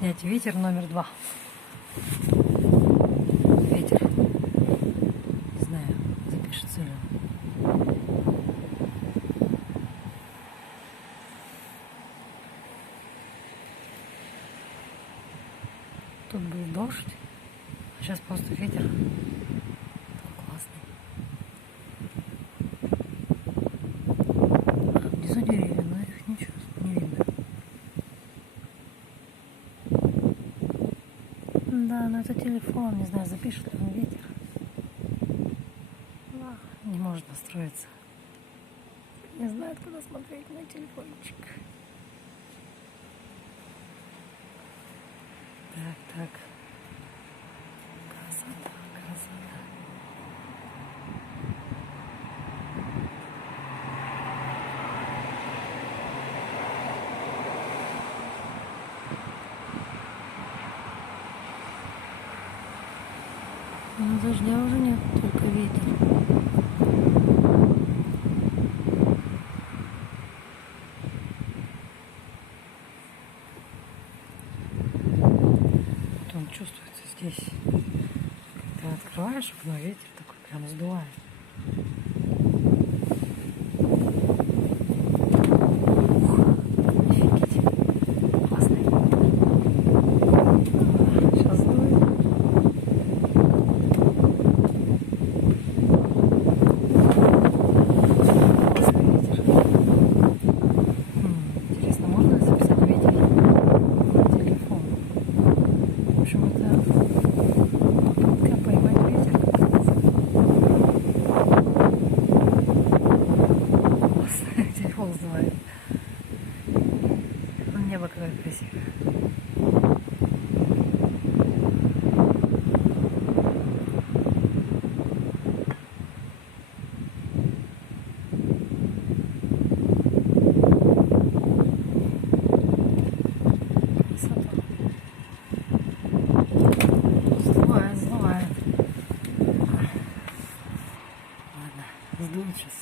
снять ветер номер 2. Ветер. Не знаю, запишется ли он. Тут был дождь, а сейчас просто ветер. Такой классный. Внизу деревья, но их ничего не видно. Да, но это телефон, не знаю, запишет ли он ветер. Не может настроиться. Не знает, куда смотреть на телефончик. Так. Красота. Но дождя уже нет, только ветер. Он чувствуется здесь. Когда открываешь окно, ветер такой прям сдувает. Офигеть. Классный. Сейчас сдует. Классный ветер. Интересно, можно ли записать ветер на телефон? В общем, это попытка поймать ветер. Классно, телефон сдувает. Небо какое красивое. Сдувает. Ладно, сдует сейчас.